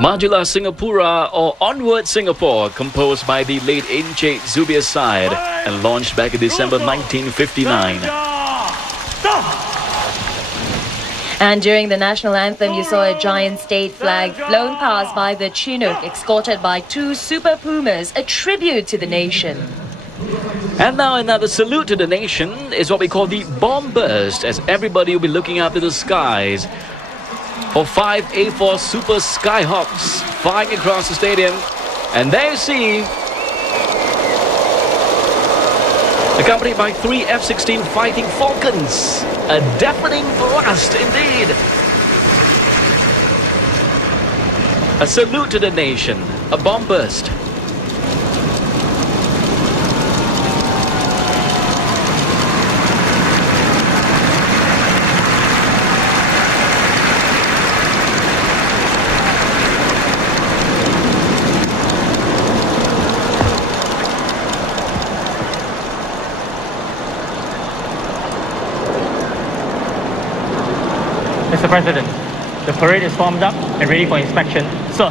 Majulah Singapura or Onward Singapore, composed by the late Encik Zubir Said and launched back in December 1959. And during the national anthem, you saw a giant state flag flown past by the Chinook, escorted by 2 Super Pumas, a tribute to the nation. And now another salute to the nation is what we call the bomb burst, as everybody will be looking up to the skies for 5 A4 Super Skyhawks flying across the stadium. And there you see, accompanied by 3 F-16 Fighting Falcons. A deafening blast indeed. A salute to the nation, a bomb burst. Mr. President, the parade is formed up and ready for inspection. Sir.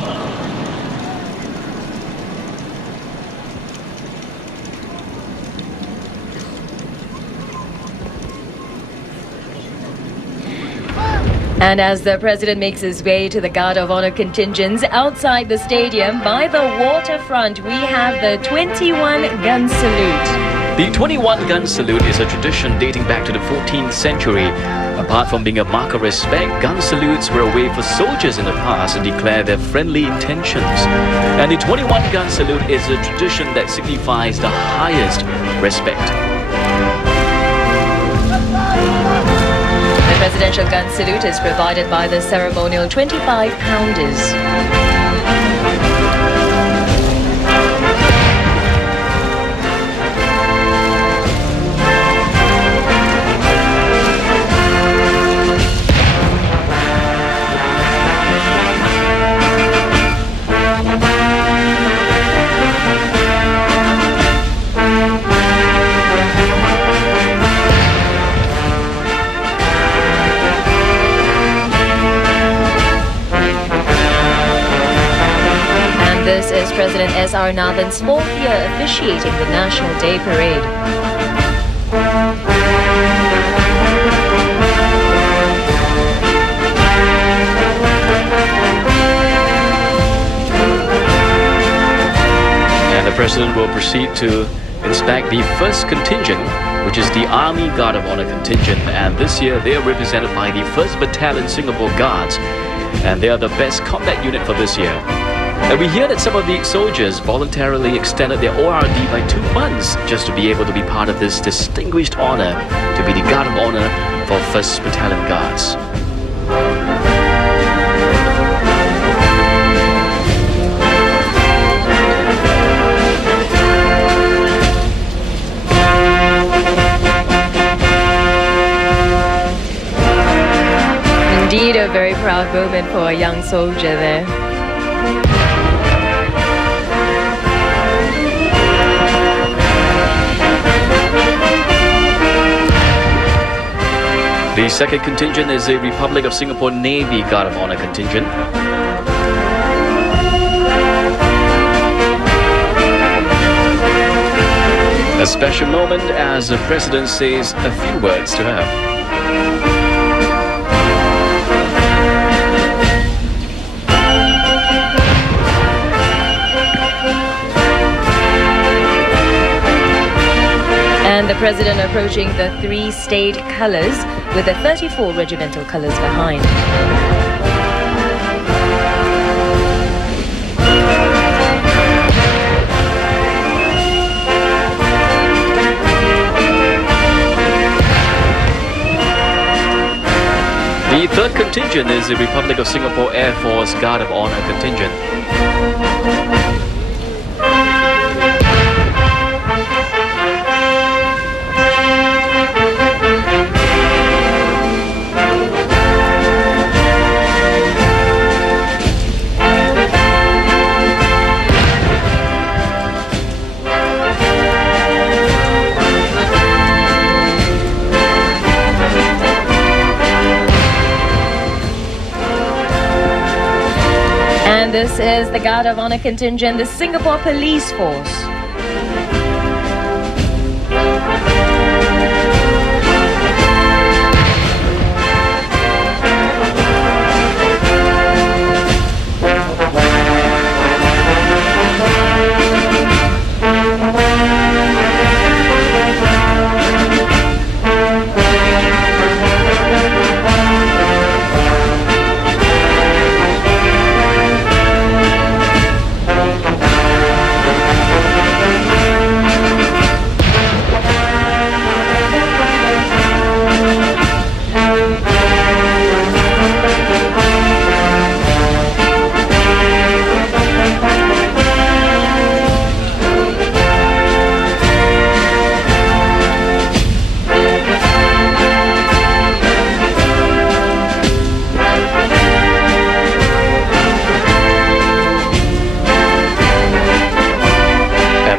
And as the President makes his way to the Guard of Honor contingents outside the stadium, by the waterfront, we have the 21-gun salute. The 21-gun salute is a tradition dating back to the 14th century. Apart from being a mark of respect, gun salutes were a way for soldiers in the past to declare their friendly intentions. And the 21-gun salute is a tradition that signifies the highest respect. The presidential gun salute is provided by the ceremonial 25-pounders. This is President S.R. Nathan's 4th year officiating the National Day Parade. And the President will proceed to inspect the first contingent, which is the Army Guard of Honor contingent. And this year they are represented by the 1st Battalion Singapore Guards. And they are the best combat unit for this year. And we hear that some of the soldiers voluntarily extended their ORD by 2 months just to be able to be part of this distinguished honor to be the Guard of Honor for 1st Battalion Guards. Indeed, a very proud moment for a young soldier there. The second contingent is the Republic of Singapore Navy Guard of Honor contingent. A special moment as the President says a few words to her. And the President approaching the 3 state colors with the 34 regimental colors behind. The third contingent is the Republic of Singapore Air Force Guard of Honor contingent. And this is the Guard of Honor contingent, the Singapore Police Force.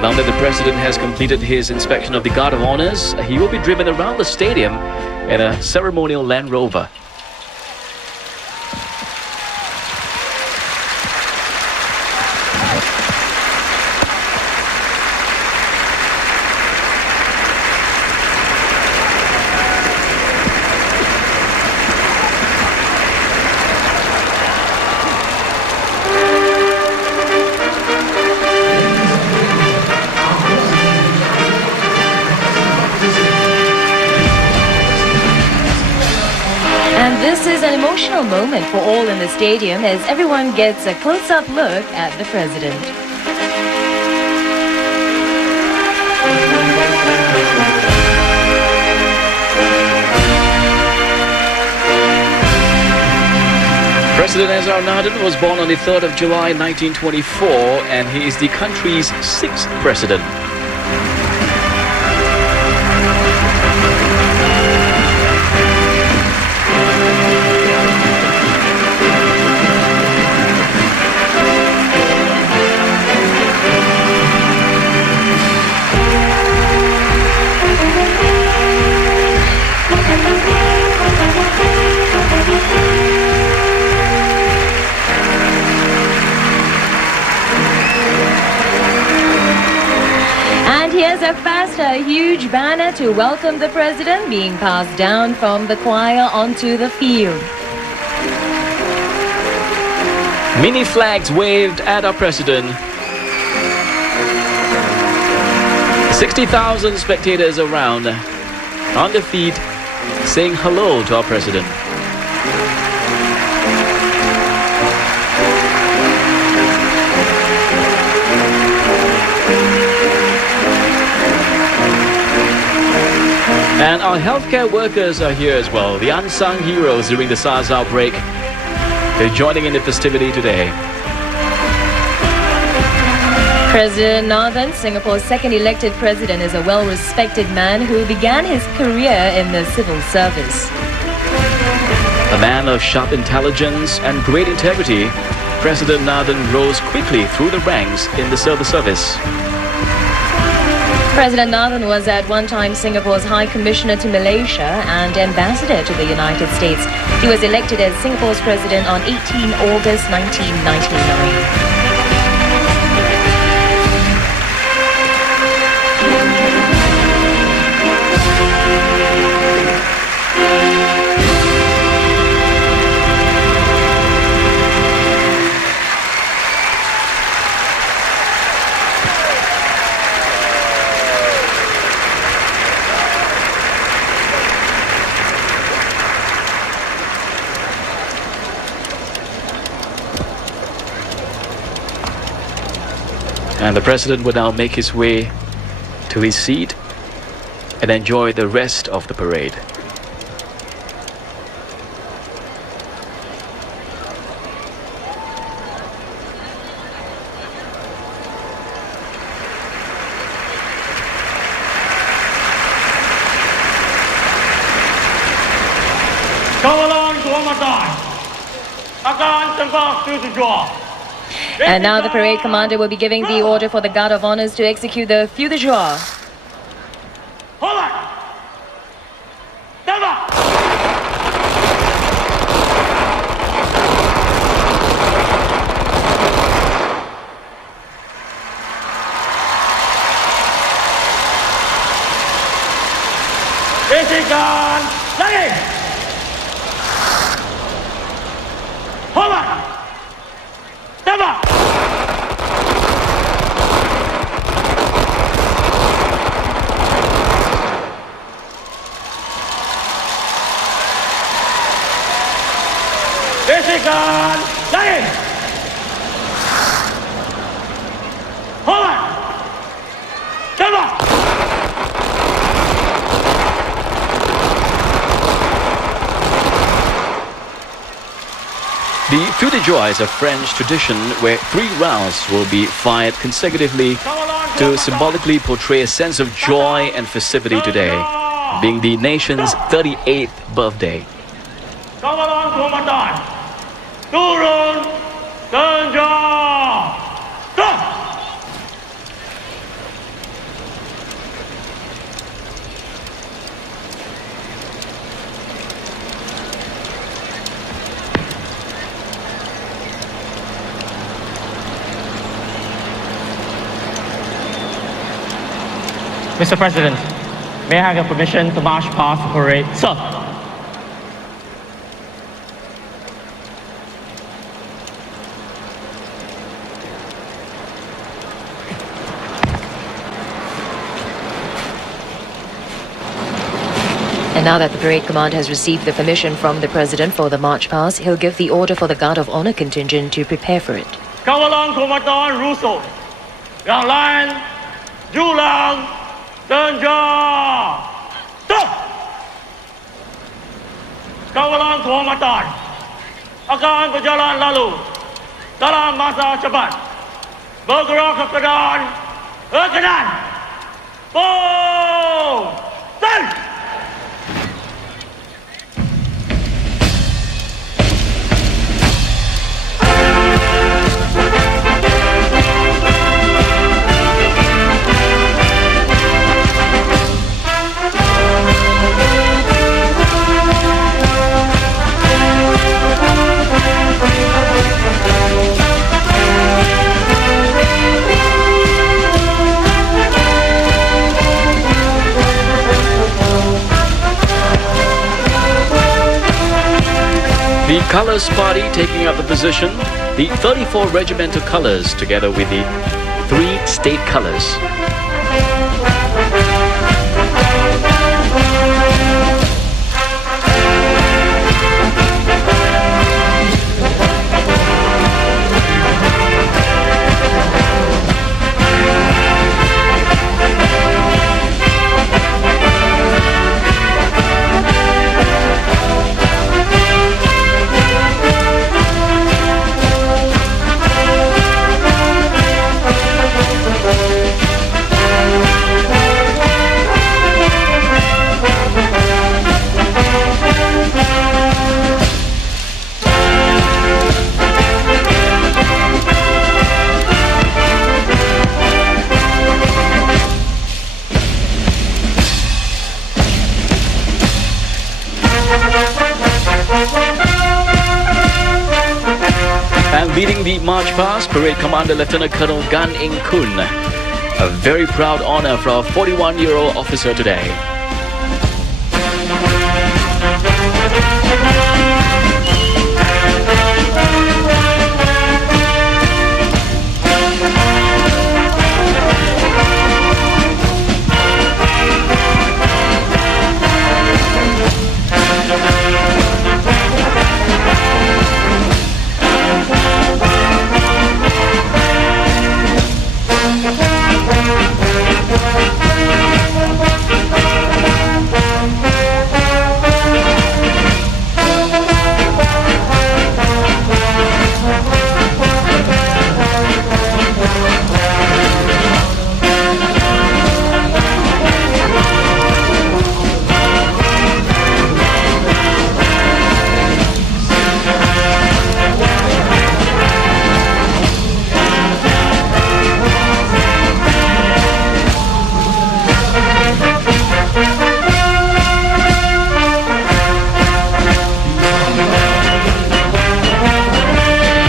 Now that the President has completed his inspection of the Guard of Honors, he will be driven around the stadium in a ceremonial Land Rover. This is an emotional moment for all in the stadium as everyone gets a close-up look at the President. President Azhar Naden was born on the 3rd of July 1924 and he is the country's 6th President. Here's a huge banner to welcome the President being passed down from the choir onto the field. Mini flags waved at our President. 60,000 spectators around on their feet saying hello to our President. And our healthcare workers are here as well, the unsung heroes during the SARS outbreak. They're joining in the festivity today. President Naden, Singapore's second elected president, is a well-respected man who began his career in the civil service. A man of sharp intelligence and great integrity, President Naden rose quickly through the ranks in the civil service. President Naden was at one time Singapore's High Commissioner to Malaysia and Ambassador to the United States. He was elected as Singapore's president on 18 August 1999. And the President will now make his way to his seat and enjoy the rest of the parade. And now the parade commander will be giving the order for the Guard of Honors to execute the feu de joie. gun, ready. Forward. Step up. Basic gun, ready. Forward. Step up. The feu de joie is a French tradition where 3 rounds will be fired consecutively to symbolically portray a sense of joy and festivity today, being the nation's 38th birthday. Come along, Commandant. 2 rounds, turn jaw. Stop. Mr. President, may I have your permission to march past the parade? Sir. And now that the parade command has received the permission from the President for the march past, he'll give the order for the Guard of Honor contingent to prepare for it. Come along, Commandant Rousseau. Young Lion, Julang, Tenja. Stop! Come along, Commandant. Akan berjalan lalu dalam masa cepat. Bergerak ke kanan, ke kanan. Boom! Stand! The Colors Party taking up the position, the 34 regimental colors together with the 3 state colors. And leading the march past, Parade Commander Lieutenant Colonel Gan Ing Kun. A very proud honor for our 41-year-old officer today.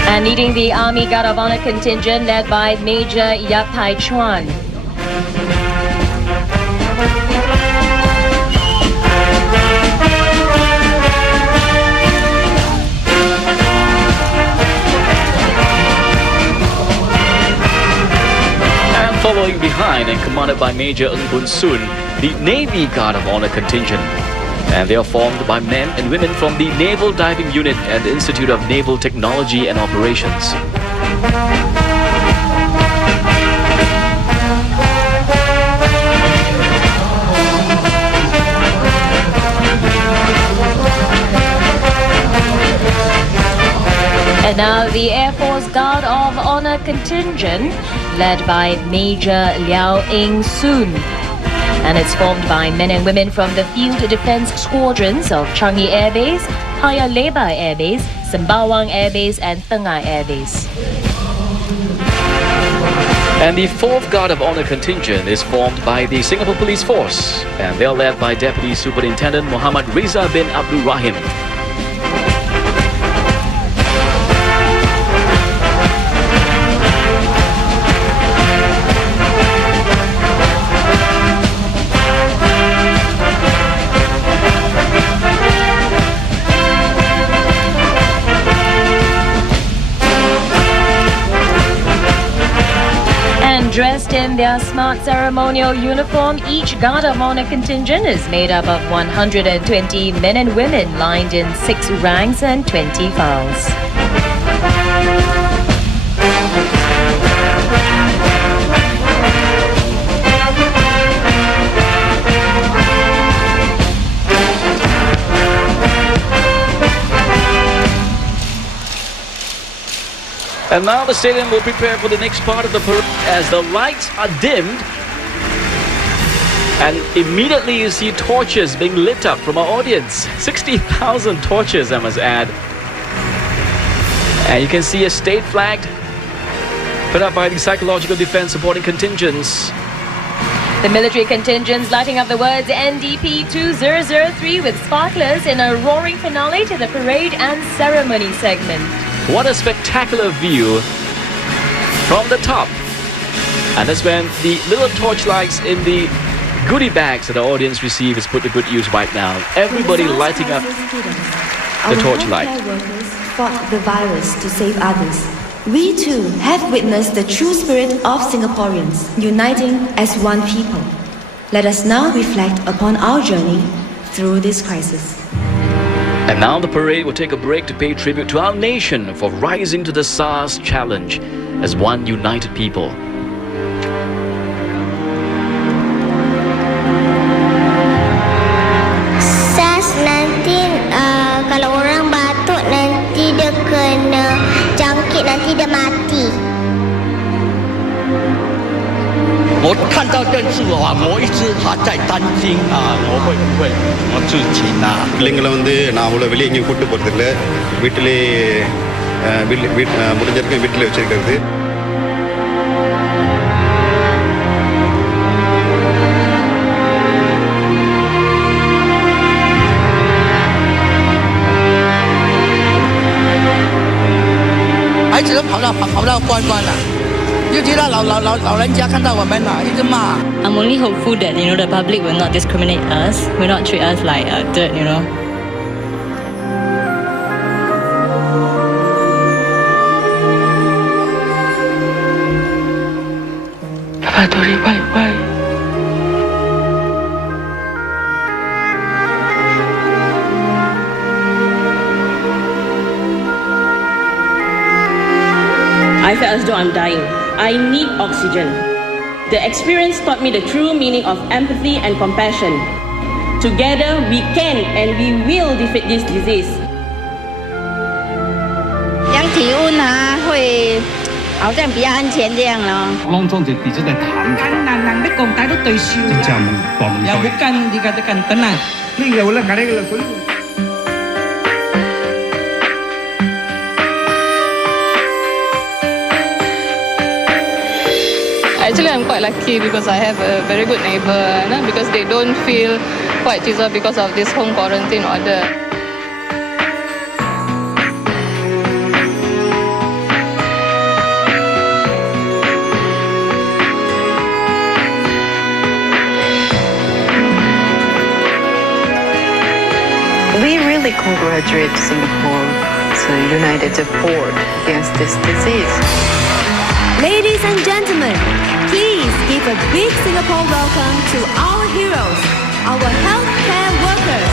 And leading the Army Guard of Honor contingent led by Major Yap Tai Chuan. Following behind and commanded by Major Ng Bun Sun, the Navy Guard of Honor contingent. And they are formed by men and women from the Naval Diving Unit and the Institute of Naval Technology and Operations. And now the Air Force Guard of Honor contingent, led by Major Liao Ing Soon. And it's formed by men and women from the Field Defense Squadrons of Changi Air Base, Paya Lebar Air Base, Sembawang Air Base and Tengah Air Base. And the 4th Guard of Honor contingent is formed by the Singapore Police Force, and they are led by Deputy Superintendent Muhammad Reza bin Abdul Rahim. Dressed in their smart ceremonial uniform, each Guard of Honor contingent is made up of 120 men and women lined in 6 ranks and 20 files. And now the stadium will prepare for the next part of the parade as the lights are dimmed. And immediately you see torches being lit up from our audience. 60,000 torches, I must add. And you can see a state flag put up by the Psychological Defense Supporting Contingents. The military contingents lighting up the words NDP 2003 with sparklers in a roaring finale to the parade and ceremony segment. What a spectacular view from the top. And that's when the little torchlights in the goodie bags that the audience receive is put to good use right now. Everybody lighting up the torchlight. Our healthcare workers fought the virus to save others. We too have witnessed the true spirit of Singaporeans, uniting as one people. Let us now reflect upon our journey through this crisis. And now the parade will take a break to pay tribute to our nation for rising to the SARS challenge as one united people. SARS nanti kalau orang batuk nanti dia kena jangkit, nanti dia mati. 我看到电视的话，我一直在担心我会不会事情பிள்ளைங்களை நான் அவ்வளோ வெளியே எங்கேயும் கூட்டு போகிறதில்ல, வீட்டிலே முடிஞ்சிருக்கேன் வீட்டில் வச்சிருக்கிறது.孩子都跑到关了。 尤其那老人家看到我们一直骂。 I'm only hopeful that the public will not discriminate us, will not treat us like dirt, Papa Tori, why? I felt as though I'm dying. I need oxygen. The experience taught me the true meaning of empathy and compassion. Together, we can and we will defeat this disease. 量体温会好像比较安全这样咯。當中就跌咗隻淡出嚟。人的降低都對笑。真係冇又冇跟而家都跟等啊。呢個咧，呢個。 Actually, I'm quite lucky because I have a very good neighbor, because they don't feel quite deserved because of this home quarantine order. We really congratulate Singapore's united effort against this disease. Ladies and gentlemen, please give a big Singapore welcome to our heroes, our healthcare workers.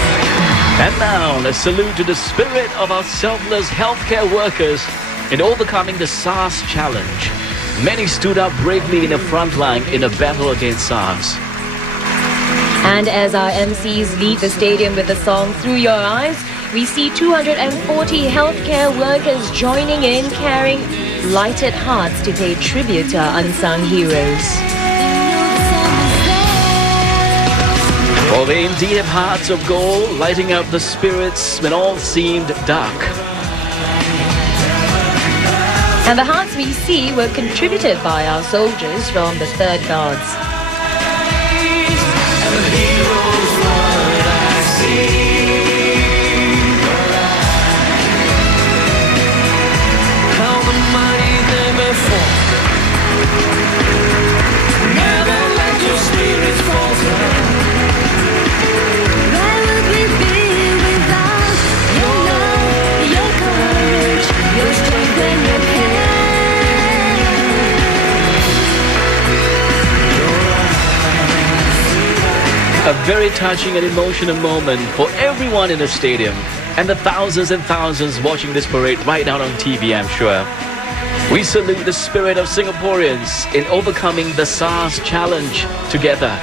And now, a salute to the spirit of our selfless healthcare workers in overcoming the SARS challenge. Many stood up bravely in the front line in a battle against SARS. And as our MCs leave the stadium with the song Through Your Eyes, we see 240 healthcare workers joining in, carrying lighted hearts to pay tribute to our unsung heroes. For they indeed have hearts of gold, lighting up the spirits when all seemed dark. And the hearts we see were contributed by our soldiers from the 3rd Guards. A very touching and emotional moment for everyone in the stadium and the thousands and thousands watching this parade right now on TV, I'm sure. We salute the spirit of Singaporeans in overcoming the SARS challenge together.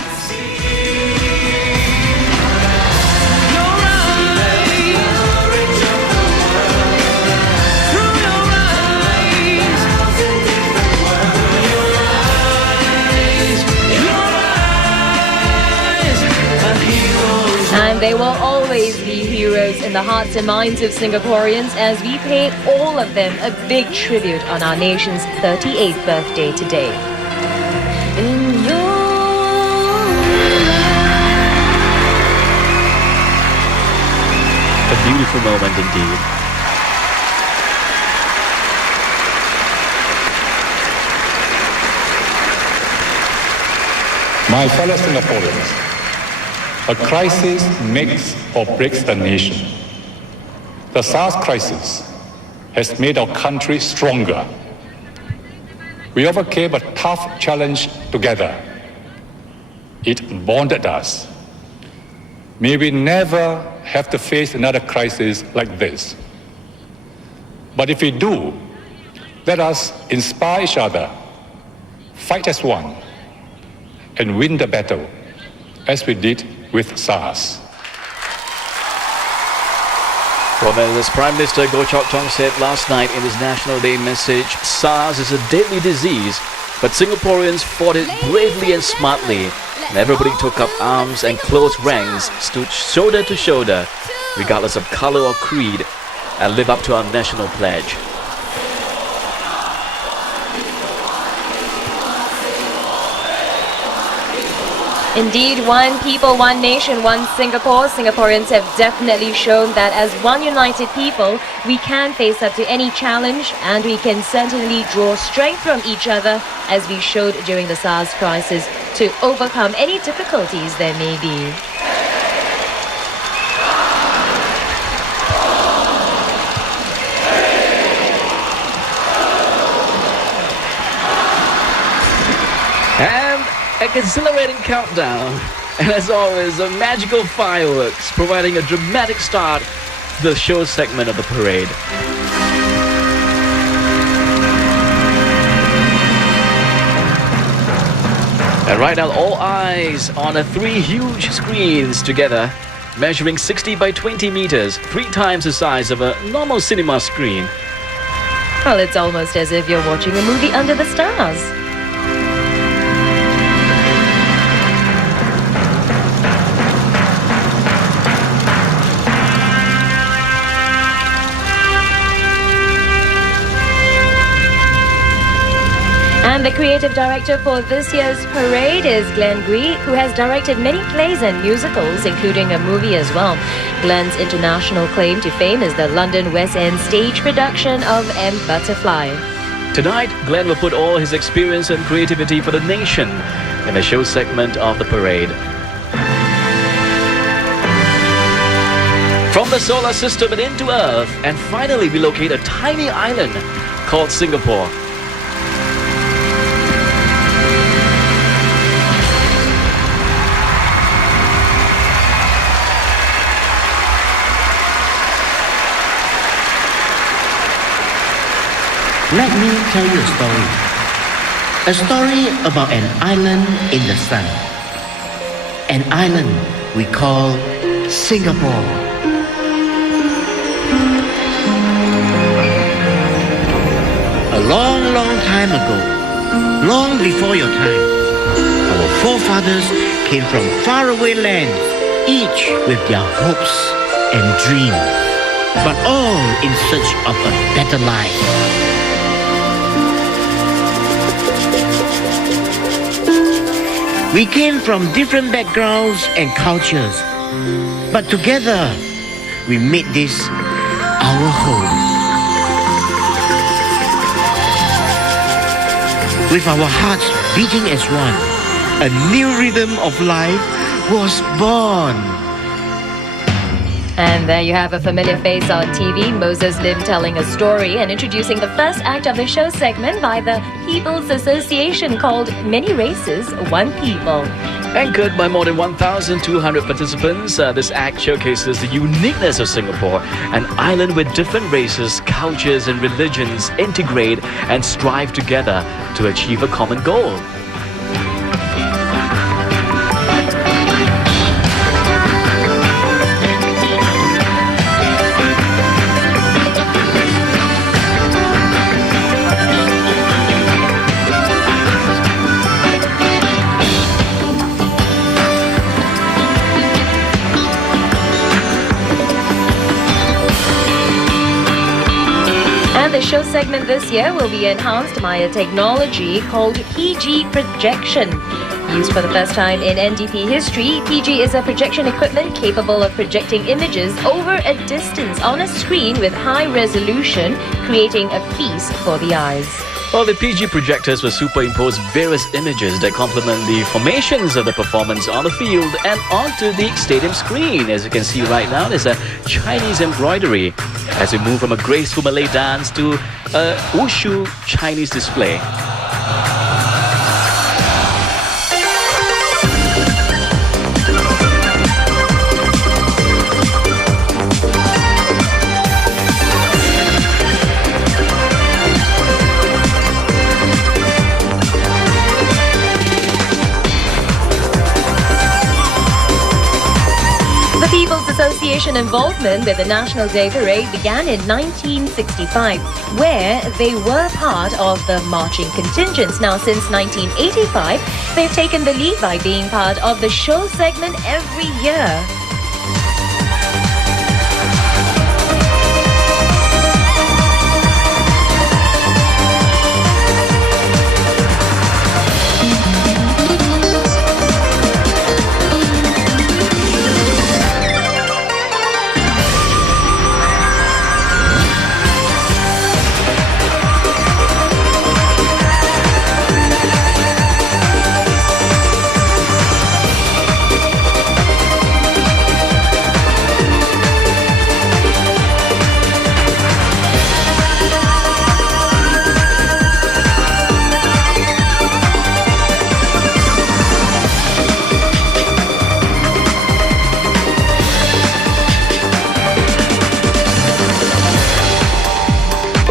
And they will always be heroes in the hearts and minds of Singaporeans as we pay all of them a big tribute on our nation's 38th birthday today. A beautiful moment indeed. My fellow Singaporeans, a crisis makes or breaks a nation. The SARS crisis has made our country stronger. We overcame a tough challenge together. It bonded us. May we never have to face another crisis like this. But if we do, let us inspire each other, fight as one, and win the battle, as we did with SARS. Well, as Prime Minister Goh Chok Tong said last night in his National Day message, SARS is a deadly disease, but Singaporeans fought it bravely and smartly. And everybody took up arms and close ranks, stood shoulder to shoulder, regardless of color or creed, and live up to our national pledge. Indeed, one people, one nation, one Singapore. Singaporeans have definitely shown that as one united people, we can face up to any challenge and we can certainly draw strength from each other as we showed during the SARS crisis to overcome any difficulties there may be. An exhilarating countdown, and as always, a magical fireworks providing a dramatic start to the show segment of the parade. And right now, all eyes on the 3 huge screens together, measuring 60 by 20 meters, 3 times the size of a normal cinema screen. Well, it's almost as if you're watching a movie under the stars. And the creative director for this year's parade is Glenn Gwee, who has directed many plays and musicals, including a movie as well. Glenn's international claim to fame is the London West End stage production of M. Butterfly. Tonight, Glenn will put all his experience and creativity for the nation in the show segment of the parade. From the solar system and into Earth, and finally we locate a tiny island called Singapore. Let me tell you a story. A story about an island in the sun. An island we call Singapore. A long, long time ago, long before your time, our forefathers came from faraway lands, each with their hopes and dreams, but all in search of a better life. We came from different backgrounds and cultures, but together we made this our home. With our hearts beating as one, a new rhythm of life was born. And there you have a familiar face on TV, Moses Lim telling a story and introducing the first act of the show segment by the People's Association called Many Races, One People. Anchored by more than 1,200 participants, this act showcases the uniqueness of Singapore, an island where different races, cultures and religions integrate and strive together to achieve a common goal. The show segment this year will be enhanced by a technology called PG projection. Used for the first time in NDP history, PG is a projection equipment capable of projecting images over a distance on a screen with high resolution, creating a feast for the eyes. Well, the PG projectors will superimpose various images that complement the formations of the performance on the field and onto the stadium screen. As you can see right now, there's a Chinese embroidery as we move from a graceful Malay dance to a wushu Chinese display. The People's Association involvement with the National Day Parade began in 1965, where they were part of the marching contingents. Now, since 1985, they've taken the lead by being part of the show segment every year.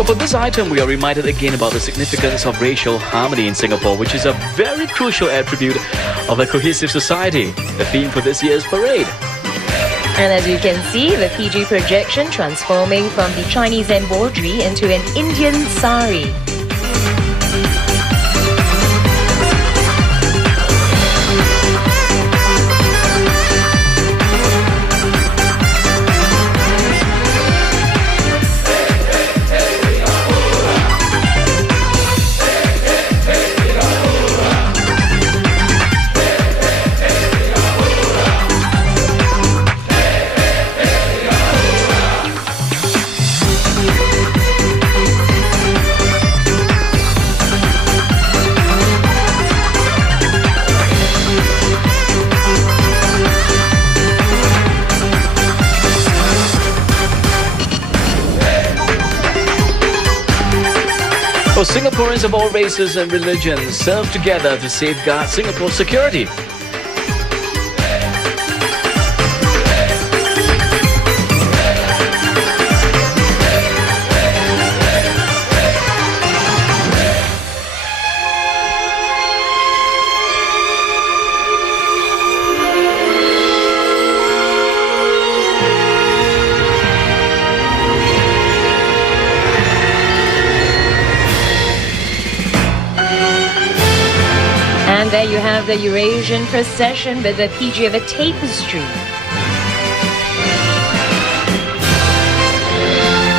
For this item, we are reminded again about the significance of racial harmony in Singapore, which is a very crucial attribute of a cohesive society, the theme for this year's parade. And as you can see, the PG projection transforming from the Chinese embroidery into an Indian sari. Well, Singaporeans of all races and religions serve together to safeguard Singapore's security. And there you have the Eurasian procession with the PG of a tapestry.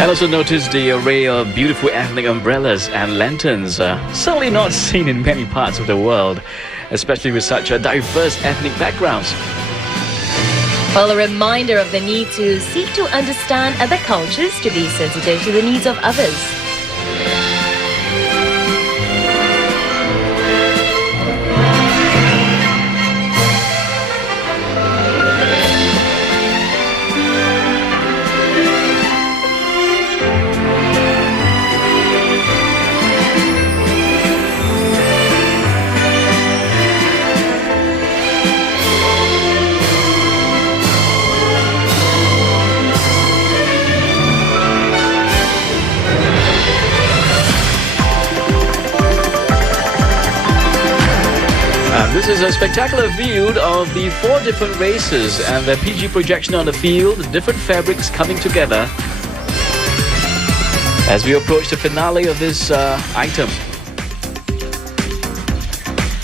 And also notice the array of beautiful ethnic umbrellas and lanterns, certainly not seen in many parts of the world, especially with such diverse ethnic backgrounds. Well, a reminder of the need to seek to understand other cultures, to be sensitive to the needs of others. This is a spectacular view of the 4 different races and the PG projection on the field, different fabrics coming together as we approach the finale of this item.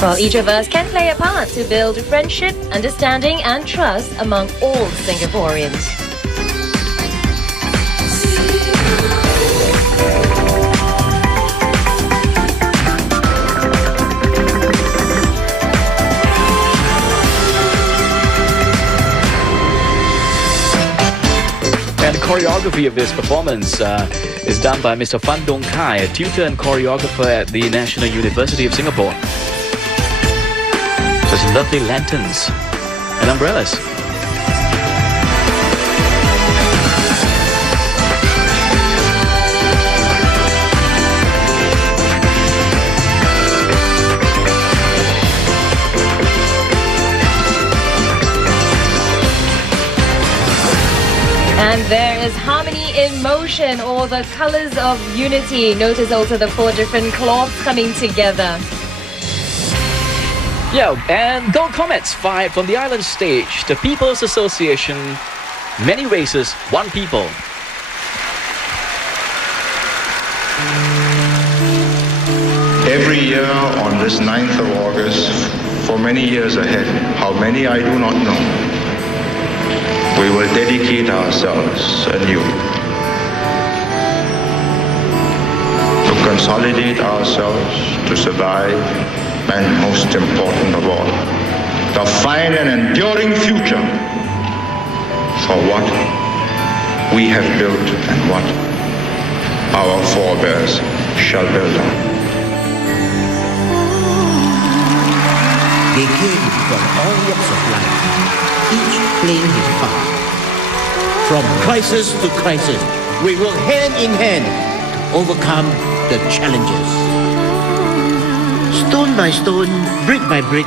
Well, each of us can play a part to build friendship, understanding and trust among all Singaporeans. And the choreography of this performance is done by Mr. Fan Dong Kai, a tutor and choreographer at the National University of Singapore. Such lovely lanterns and umbrellas. And there is harmony in motion, or the colors of unity. Notice also the 4 different cloths coming together. Yeah, and gold comets fired from the island stage. The People's Association, many races, one people. Every year on this 9th of August, for many years ahead, how many I do not know, we will dedicate ourselves anew to consolidate ourselves, to survive, and most important of all, to find an enduring future for what we have built and what our forebears shall build on. They came from all walks of life, each playing his part. From crisis to crisis, we work hand in hand to overcome the challenges. Stone by stone, brick by brick,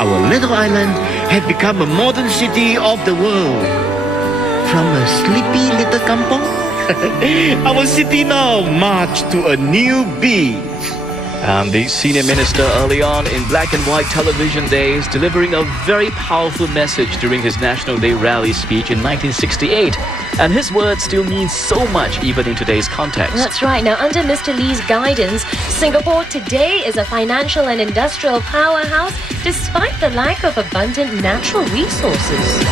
our little island had become a modern city of the world. From a sleepy little kampong, our city now marched to a new beat. And the senior minister early on in black and white television days, delivering a very powerful message during his National Day rally speech in 1968. And his words still mean so much even in today's context. That's right. Now, under Mr. Lee's guidance, Singapore today is a financial and industrial powerhouse despite the lack of abundant natural resources.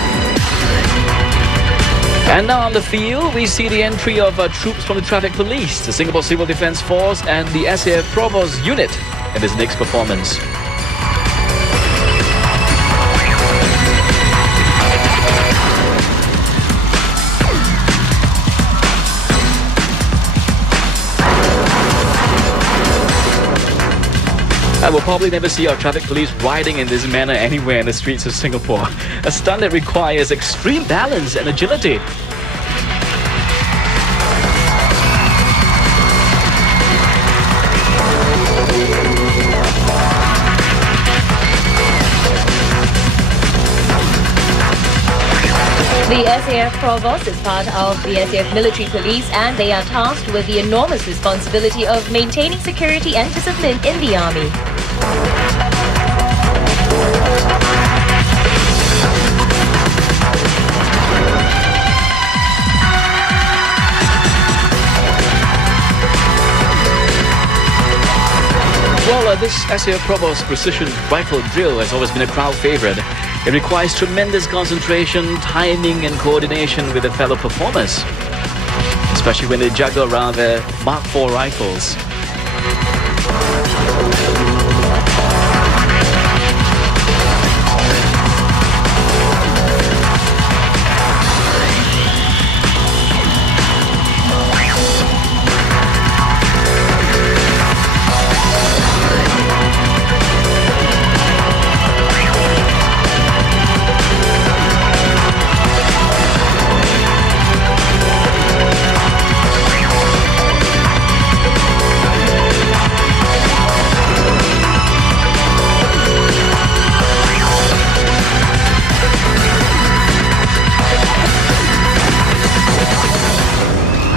And now on the field, we see the entry of troops from the Traffic Police, the Singapore Civil Defence Force and the SAF Provost Unit in this next performance. I will probably never see our traffic police riding in this manner anywhere in the streets of Singapore. A stunt that requires extreme balance and agility. The SAF Provost is part of the SAF Military Police, and they are tasked with the enormous responsibility of maintaining security and discipline in the army. Well, this SAF Provost precision rifle drill has always been a crowd favorite. It requires tremendous concentration, timing and coordination with the fellow performers, especially when they juggle around their Mark IV rifles.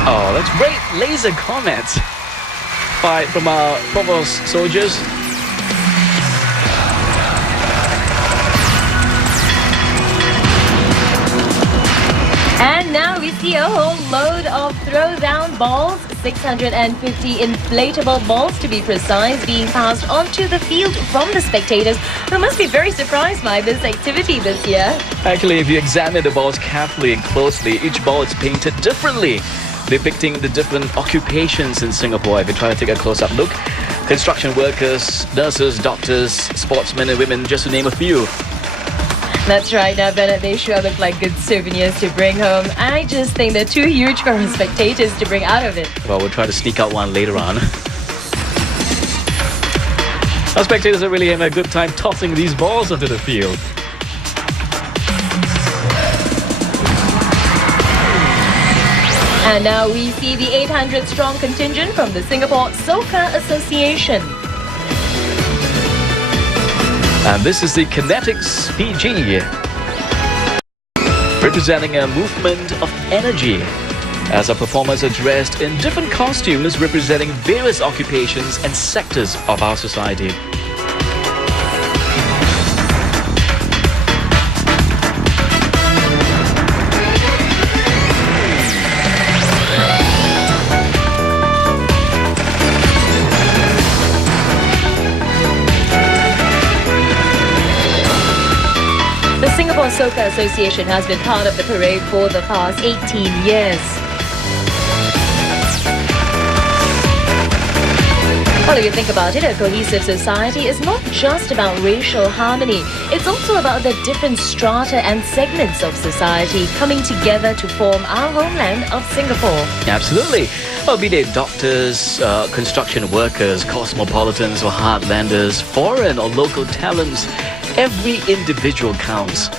Oh, that's great laser comments from our Provost soldiers. And now we see a whole load of throw-down balls, 650 inflatable balls to be precise, being passed onto the field from the spectators, who must be very surprised by this activity this year. Actually, if you examine the balls carefully and closely, each ball is painted differently, depicting the different occupations in Singapore. If you try to take a close-up look, construction workers, nurses, doctors, sportsmen and women, just to name a few. That's right. Now, Bennett, they sure look like good souvenirs to bring home. I just think they're too huge for our spectators to bring out of it. Well, we'll try to sneak out one later on. Our spectators are really having a good time tossing these balls onto the field. And now we see the 800-strong contingent from the Singapore Soka Association. And this is the Kinetics PG, representing a movement of energy, as our performers are dressed in different costumes representing various occupations and sectors of our society. The Singapore Soka Association has been part of the parade for the past 18 years. Well, if you think about it, a cohesive society is not just about racial harmony. It's also about the different strata and segments of society coming together to form our homeland of Singapore. Absolutely. Well, be they doctors, construction workers, cosmopolitans or heartlanders, foreign or local talents, every individual counts.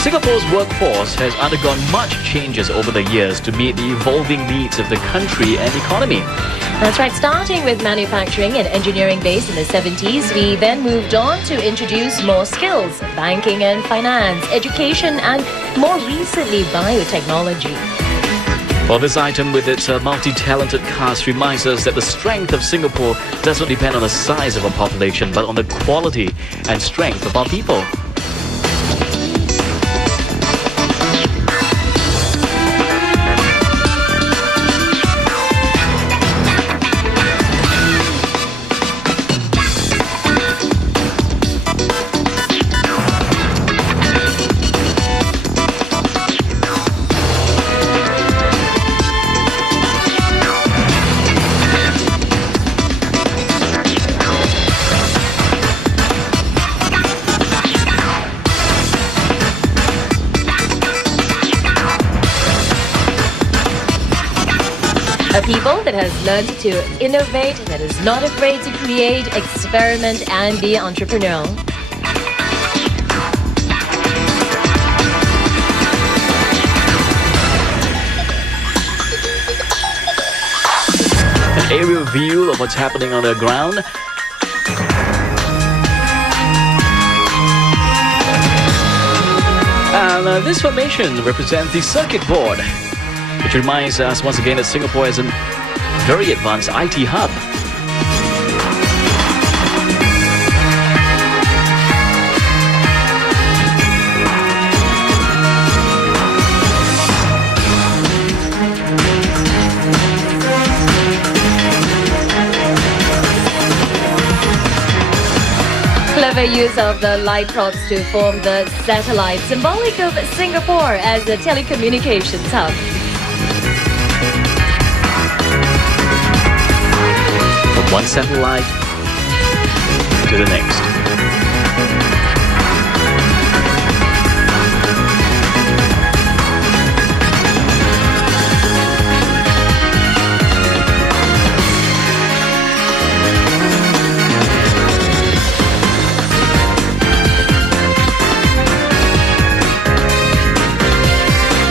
Singapore's workforce has undergone much changes over the years to meet the evolving needs of the country and economy. That's right. Starting with manufacturing and engineering base in the 70s, we then moved on to introduce more skills, banking and finance, education, and more recently, biotechnology. Well, this item with its multi-talented cast reminds us that the strength of Singapore does not depend on the size of our population, but on the quality and strength of our people. A people that has learned to innovate, that is not afraid to create, experiment, and be entrepreneurial. An aerial view of what's happening on the ground. And this formation represents the circuit board, which reminds us once again that Singapore is a very advanced IT hub. Clever use of the light props to form the satellite, symbolic of Singapore as a telecommunications hub. From one satellite to the next.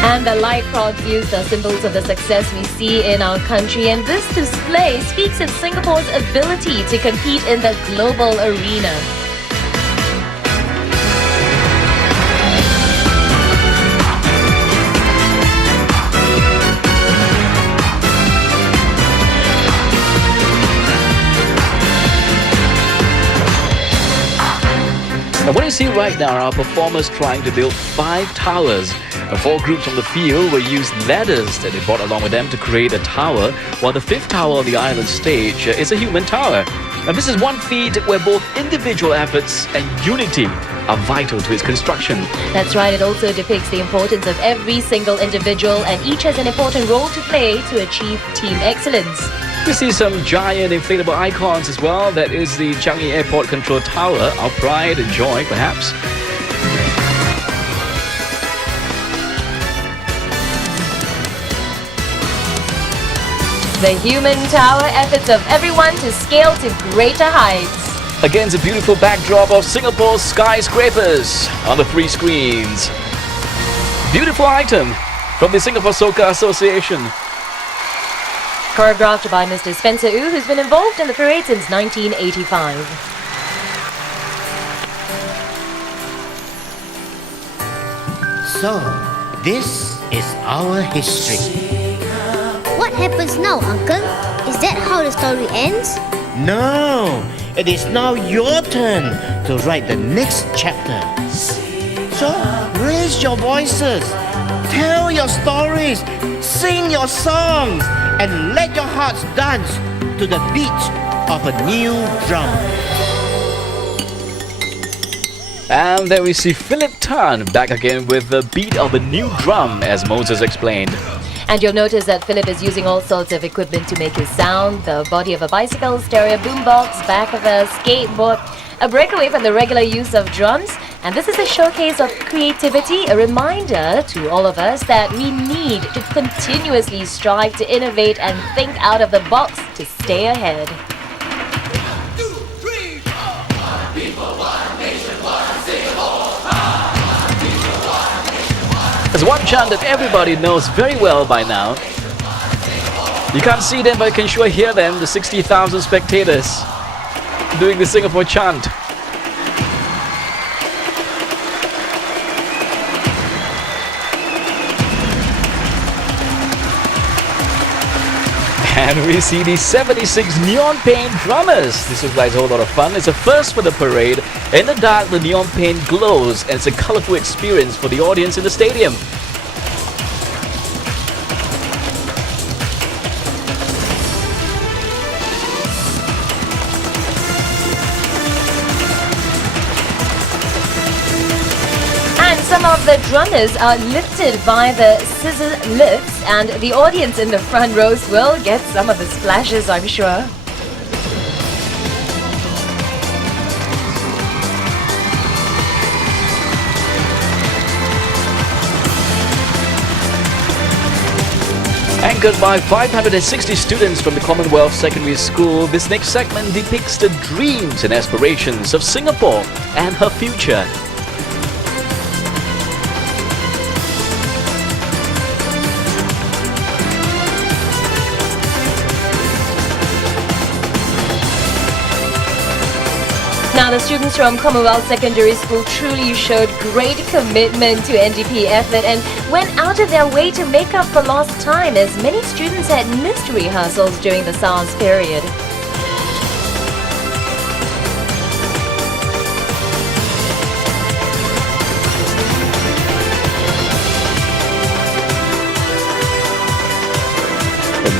And the light props used are symbols of the success we see in our country, and this display speaks of Singapore's ability to compete in the global arena. Now, what you see right now are our performers trying to build 5 towers. 4 groups from the field will use ladders that they brought along with them to create a tower, while the 5th tower on the island stage is a human tower. And this is one feat where both individual efforts and unity are vital to its construction. That's right, it also depicts the importance of every single individual, and each has an important role to play to achieve team excellence. We see some giant inflatable icons as well. That is the Changi Airport Control Tower, our pride and joy perhaps. The human tower, efforts of everyone to scale to greater heights. Against a beautiful backdrop of Singapore's skyscrapers on the 3 screens. Beautiful item from the Singapore Soka Association. Choreographed by Mr. Spencer Wu, who's been involved in the parade since 1985. So, this is our history. What happens now, Uncle? Is that how the story ends? No, it is now your turn to write the next chapter. So, raise your voices, tell your stories, sing your songs, and let your hearts dance to the beat of a new drum. And there we see Philip Tan back again with the beat of a new drum, as Moses explained. And you'll notice that Philip is using all sorts of equipment to make his sound: the body of a bicycle, stereo boombox, back of a skateboard, a breakaway from the regular use of drums. And this is a showcase of creativity, a reminder to all of us that we need to continuously strive to innovate and think out of the box to stay ahead. There's one chant that everybody knows very well by now. You can't see them, but you can sure hear them, the 60,000 spectators doing the Singapore chant. And we see the 76 neon paint drummers. This looks like a whole lot of fun. It's a first for the parade. In the dark, the neon paint glows, and it's a colorful experience for the audience in the stadium. Some of the drummers are lifted by the scissor lifts, and the audience in the front rows will get some of the splashes, I'm sure. Anchored by 560 students from the Commonwealth Secondary School, this next segment depicts the dreams and aspirations of Singapore and her future. Now, the students from Commonwealth Secondary School truly showed great commitment to NDP effort and went out of their way to make up for lost time, as many students had missed rehearsals during the SARS period.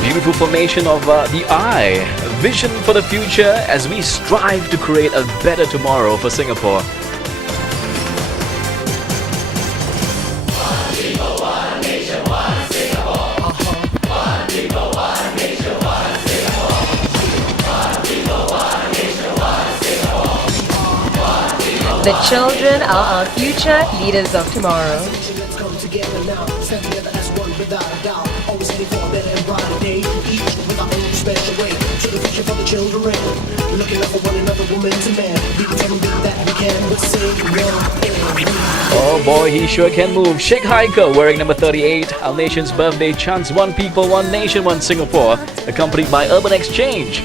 Beautiful formation of the eye, a vision for the future as we strive to create a better tomorrow for Singapore. The children are our future leaders of tomorrow. Oh boy, he sure can move. Sheikh Haikal wearing number 38, our nation's birthday chants One People, One Nation, One Singapore, accompanied by Urban Exchange.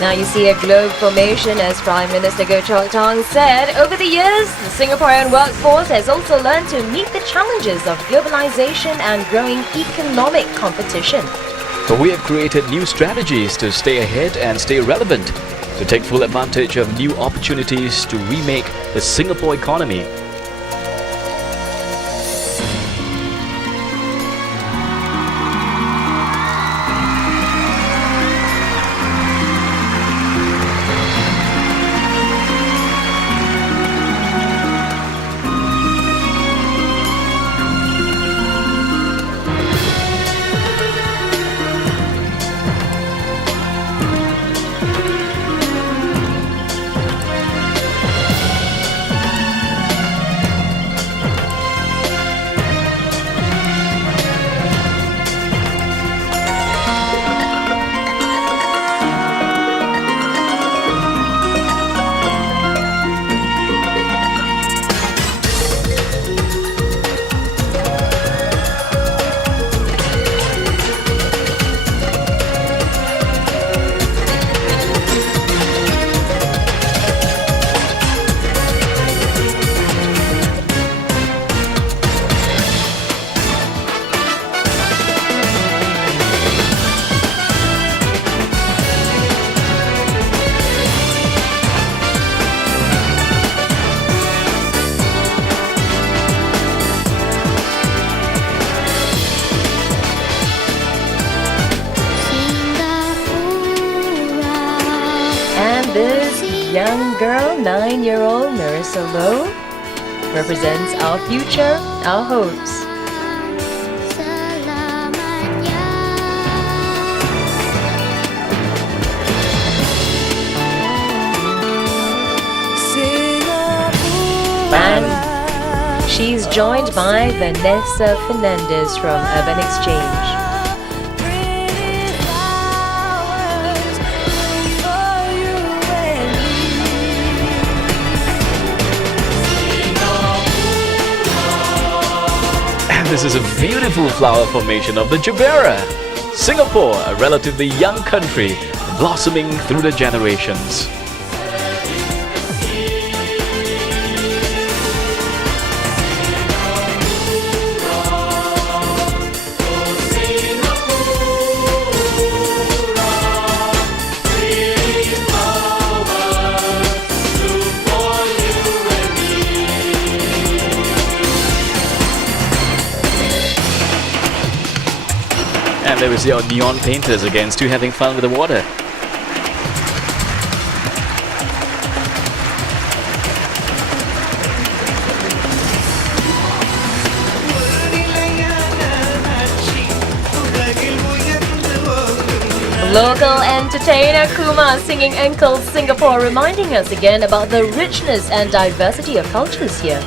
Now you see a globe formation, as Prime Minister Goh Chok Tong said. Over the years, the Singaporean workforce has also learned to meet the challenges of globalization and growing economic competition. But we have created new strategies to stay ahead and stay relevant, to take full advantage of new opportunities to remake the Singapore economy. This young girl, 9-year-old Marissa Lowe, represents our future, our hopes. And she's joined by Vanessa Fernandez from Urban Exchange. This is a beautiful flower formation of the Jubera. Singapore, a relatively young country, blossoming through the generations. And there we see our neon painters again, still having fun with the water. Local entertainer Kumar singing Uncle Singapore, reminding us again about the richness and diversity of cultures here.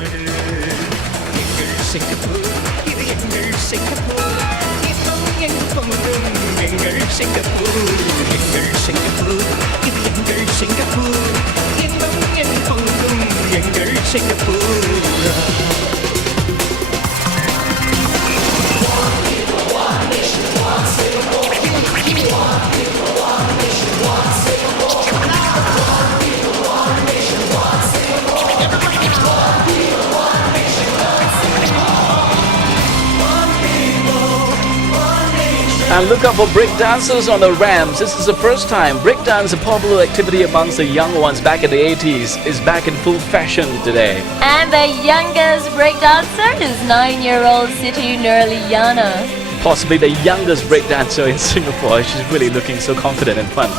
And look out for break dancers on the ramps. This is the first time breakdance, a popular activity amongst the young ones back in the 80s, is back in full fashion today. And the youngest breakdancer is 9-year-old Siti Nurliana. Possibly the youngest breakdancer in Singapore. She's really looking so confident and fun.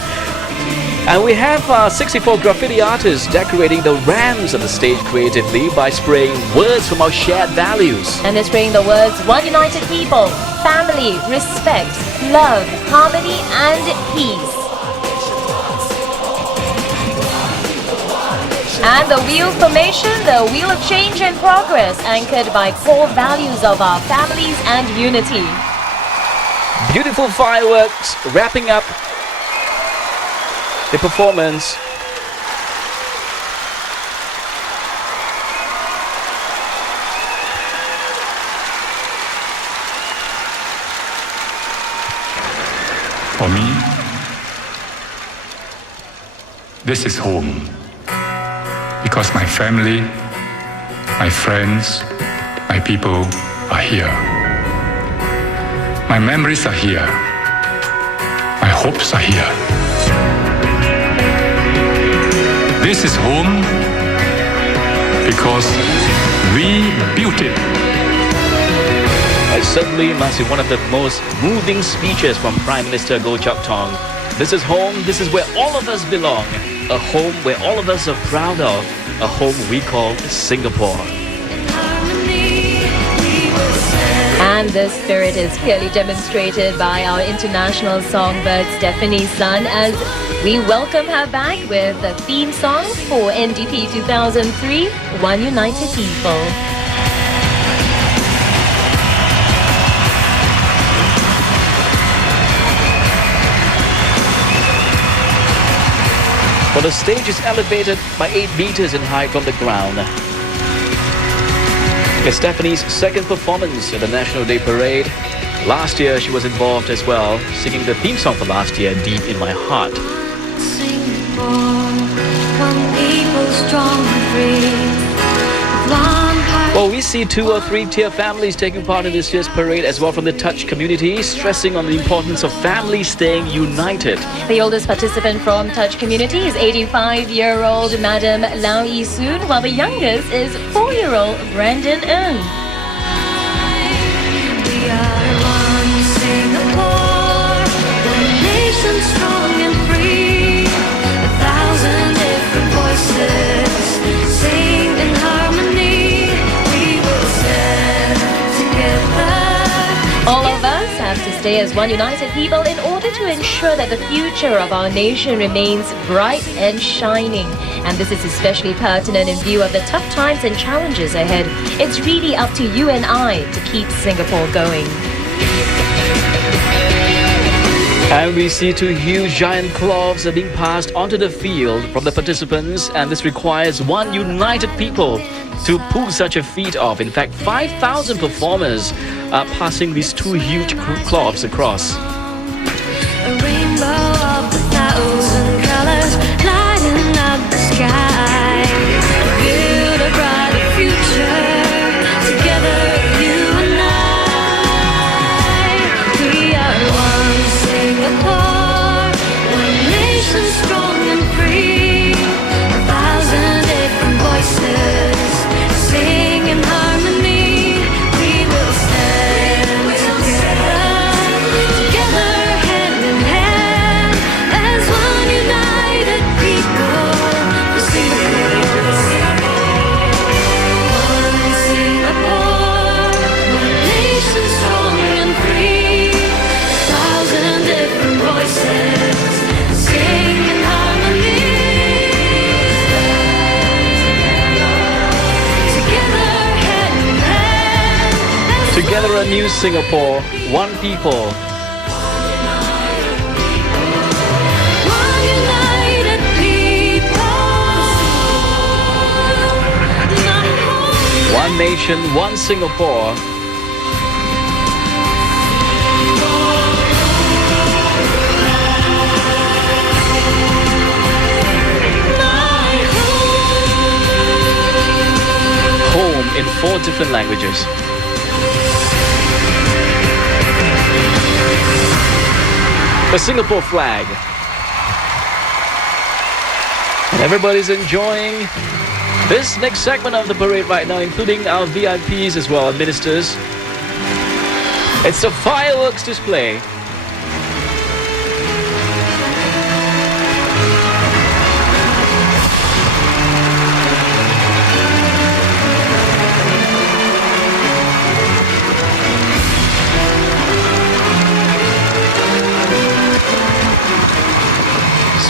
And we have 64 graffiti artists decorating the ramps of the stage creatively by spraying words from our shared values. And they're spraying the words one united people, family, respect, love, harmony and peace. And the wheel formation, the wheel of change and progress, anchored by core values of our families and unity. Beautiful fireworks wrapping up the performance. For me, this is home. Because my family, my friends, my people are here. My memories are here. My hopes are here. This is home because we built it. It certainly must be one of the most moving speeches from Prime Minister Goh Chok Tong. This is home, this is where all of us belong. A home where all of us are proud of. A home we call Singapore. And this spirit is clearly demonstrated by our international songbird Stephanie Sun as we welcome her back with the theme song for NDP 2003, One United People. Well, the stage is elevated by 8 meters in height from the ground. It's Stephanie's second performance at the National Day Parade. Last year, she was involved as well, singing the theme song for last year, Deep in My Heart. Well, we see 2 or 3 tier families taking part in this year's parade as well from the Touch community, stressing on the importance of families staying united. The oldest participant from Touch community is 85-year-old Madam Lau Yi Soon, while the youngest is 4-year-old Brandon Ng. We are one Singapore, one nation strong and free, 1,000 different voices sing in harmony. All of us have to stay as one united people in order to ensure that the future of our nation remains bright and shining. And this is especially pertinent in view of the tough times and challenges ahead. It's really up to you and I to keep Singapore going. And we see 2 huge giant cloths are being passed onto the field from the participants, and this requires one united people to pull such a feat off. In fact, 5,000 performers are passing these 2 huge cloths across. A rainbow of 1,000 colors lighting up the sky. Build a brighter future together, you and I. We are one Singapore, one nation strong and free. 1,000 different voices sing in harmony. We will stand together a new Singapore, one people. One nation, one Singapore. Home in 4 different languages. The Singapore flag. And everybody's enjoying this next segment of the parade right now, including our VIPs as well, ministers. It's a fireworks display.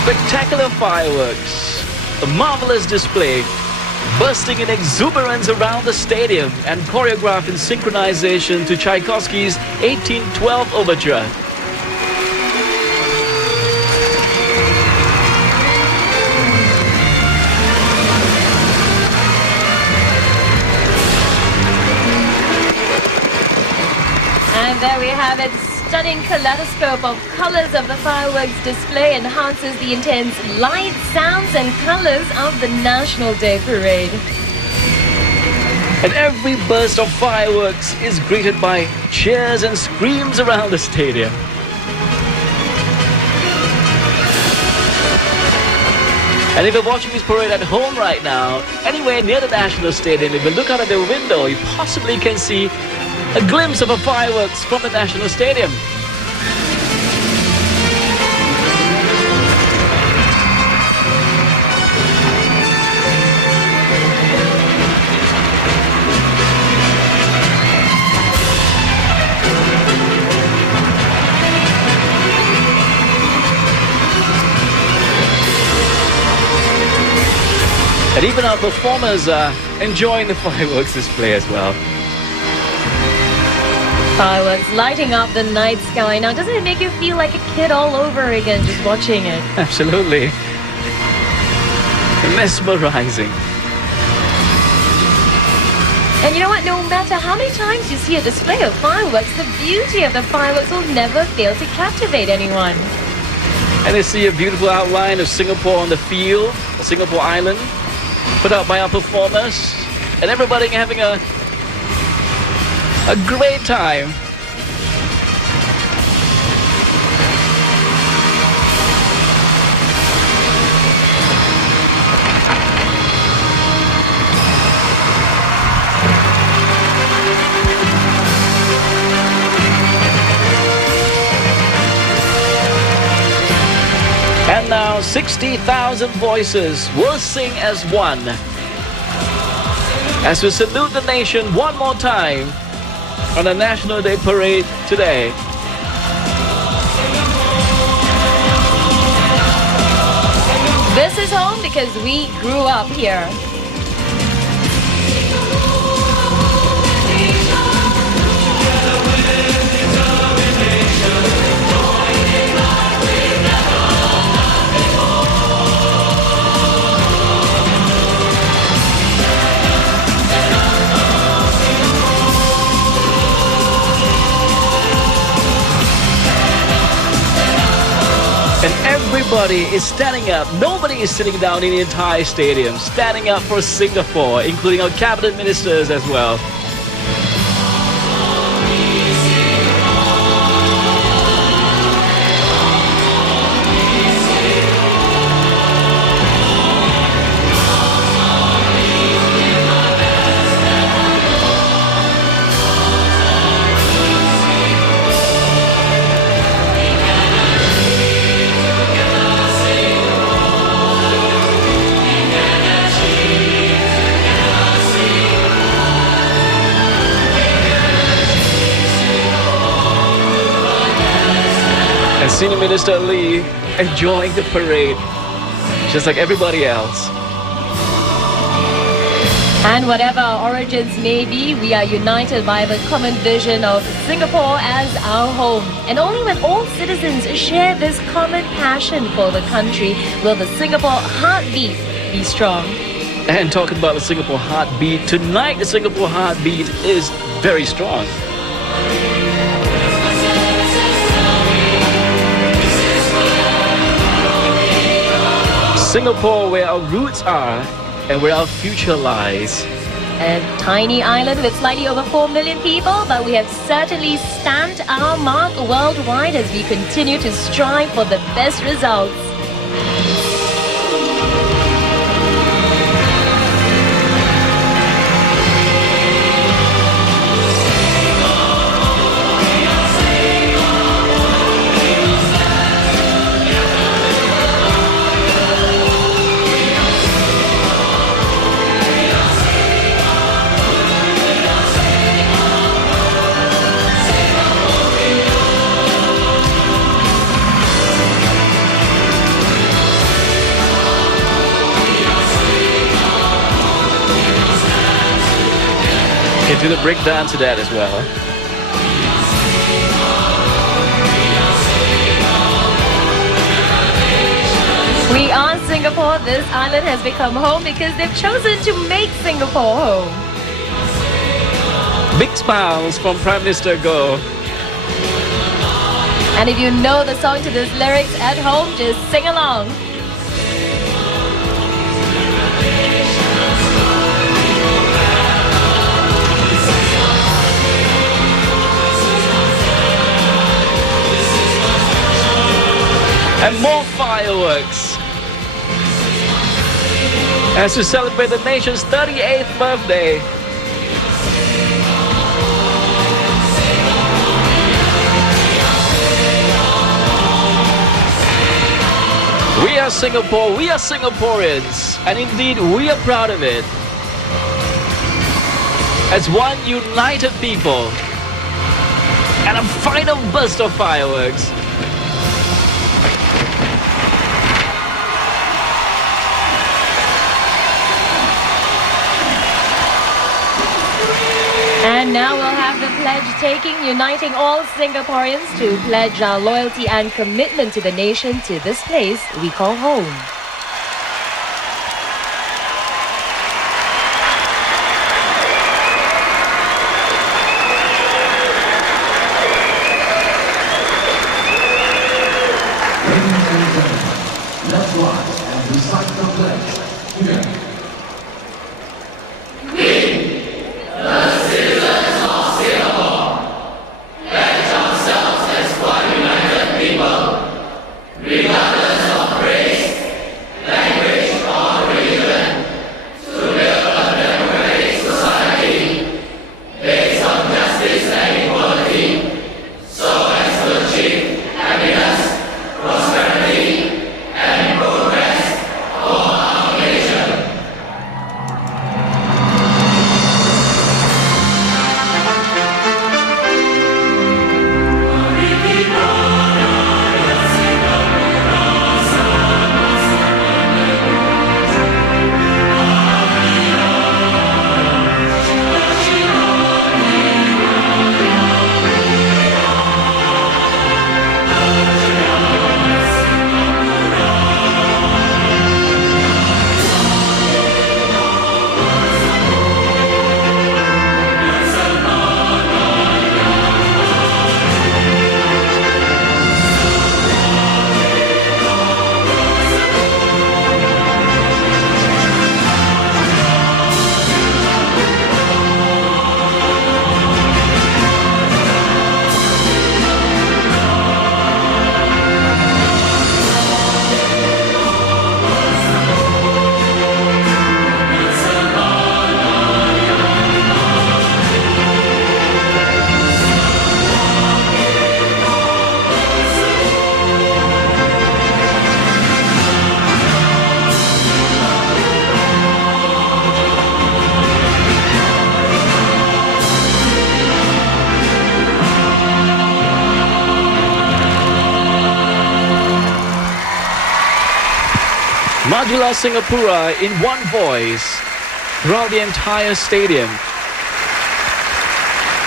Spectacular fireworks, a marvelous display, bursting in exuberance around the stadium and choreographed in synchronization to Tchaikovsky's 1812 overture. And there we have it. Stunning kaleidoscope of colors of the fireworks display enhances the intense light, sounds and colors of the National Day Parade. And every burst of fireworks is greeted by cheers and screams around the stadium. And if you're watching this parade at home right now, anywhere near the National Stadium, if you look out of the window, you possibly can see a glimpse of a fireworks from the National Stadium. And even our performers are enjoying the fireworks display as well. Fireworks lighting up the night sky. Now, doesn't it make you feel like a kid all over again just watching it? Absolutely. Mesmerizing. And you know what? No matter how many times you see a display of fireworks, the beauty of the fireworks will never fail to captivate anyone. And they see a beautiful outline of Singapore on the field, a Singapore island, put out by our performers, and everybody having a great time. And now 60,000 voices will sing as one, as we salute the nation one more time on the National Day Parade today. This is home because we grew up here. And everybody is standing up. Nobody is sitting down in the entire stadium. Standing up for Singapore, including our cabinet ministers as well. Senior Minister Lee enjoying the parade, just like everybody else. And whatever our origins may be, we are united by the common vision of Singapore as our home. And only when all citizens share this common passion for the country will the Singapore heartbeat be strong. And talking about the Singapore heartbeat, tonight the Singapore heartbeat is very strong. Singapore, where our roots are and where our future lies. A tiny island with slightly over 4 million people, but we have certainly stamped our mark worldwide as we continue to strive for the best results. Do the breakdown to that as well. We are Singapore. This island has become home because they've chosen to make Singapore home. Big smiles from Prime Minister Goh. And if you know the song to this lyrics at home, just sing along. And more fireworks as we celebrate the nation's 38th birthday. We are Singapore, we are Singaporeans, and indeed we are proud of it. As one united people, and a final burst of fireworks. And now we'll have the pledge taking, uniting all Singaporeans to pledge our loyalty and commitment to the nation, to this place we call home. Let's rise and recite the pledge together. Majulah Singapura in one voice. throughout the entire stadium.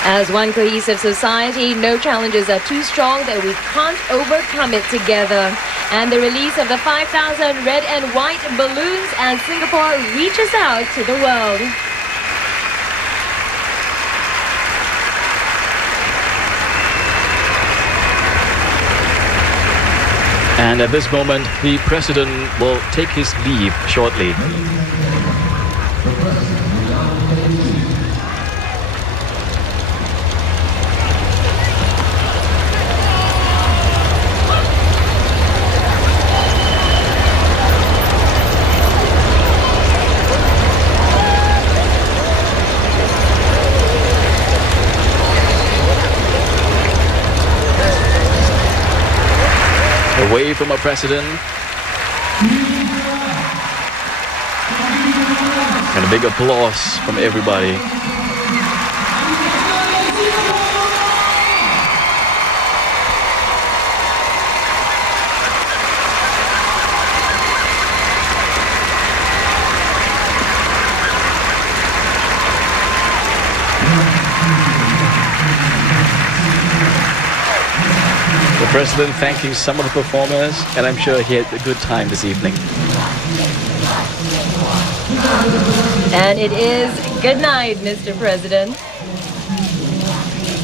As one cohesive society, no challenges are too strong that we can't overcome it together. And the release of the 5,000 red and white balloons as Singapore reaches out to the world. And at this moment, the President will take his leave shortly. Away from our President. And a big applause from everybody. The President thanking some of the performers, and I'm sure he had a good time this evening. And it is good night, Mr. President.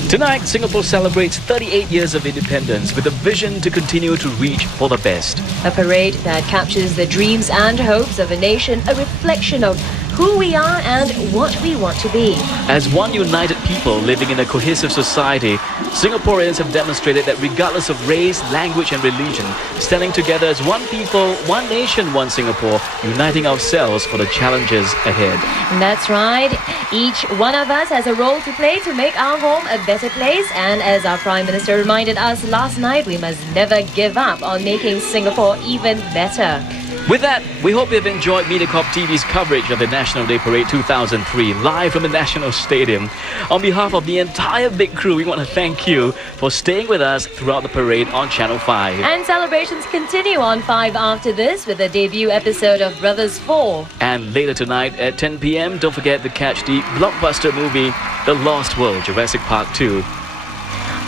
Tonight, Singapore celebrates 38 years of independence with a vision to continue to reach for the best. A parade that captures the dreams and hopes of a nation, a reflection of who we are and what we want to be. As one united people living in a cohesive society, Singaporeans have demonstrated that regardless of race, language and religion, standing together as one people, one nation, one Singapore, uniting ourselves for the challenges ahead. That's right. Each one of us has a role to play to make our home a better place. And as our Prime Minister reminded us last night, we must never give up on making Singapore even better. With that, we hope you've enjoyed MediaCorp TV's coverage of the National Day Parade 2003 live from the National Stadium. On behalf of the entire big crew, we want to thank you for staying with us throughout the parade on Channel 5. And celebrations continue on 5 after this with the debut episode of Brothers 4. And later tonight at 10 p.m, don't forget to catch the blockbuster movie The Lost World, Jurassic Park 2.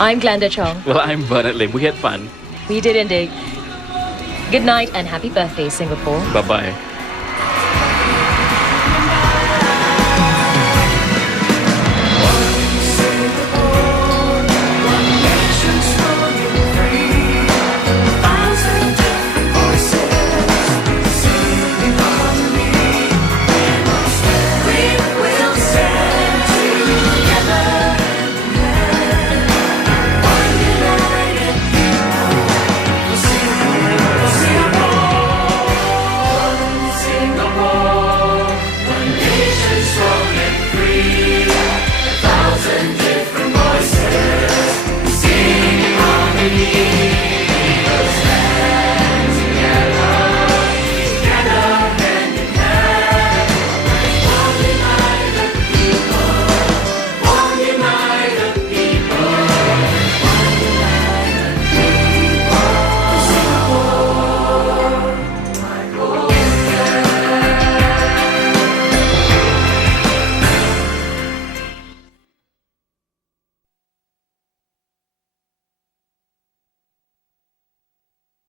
I'm Glenda Chong. Well, I'm Bernard Lim. We had fun. We did indeed. Good night and happy birthday, Singapore. Bye-bye.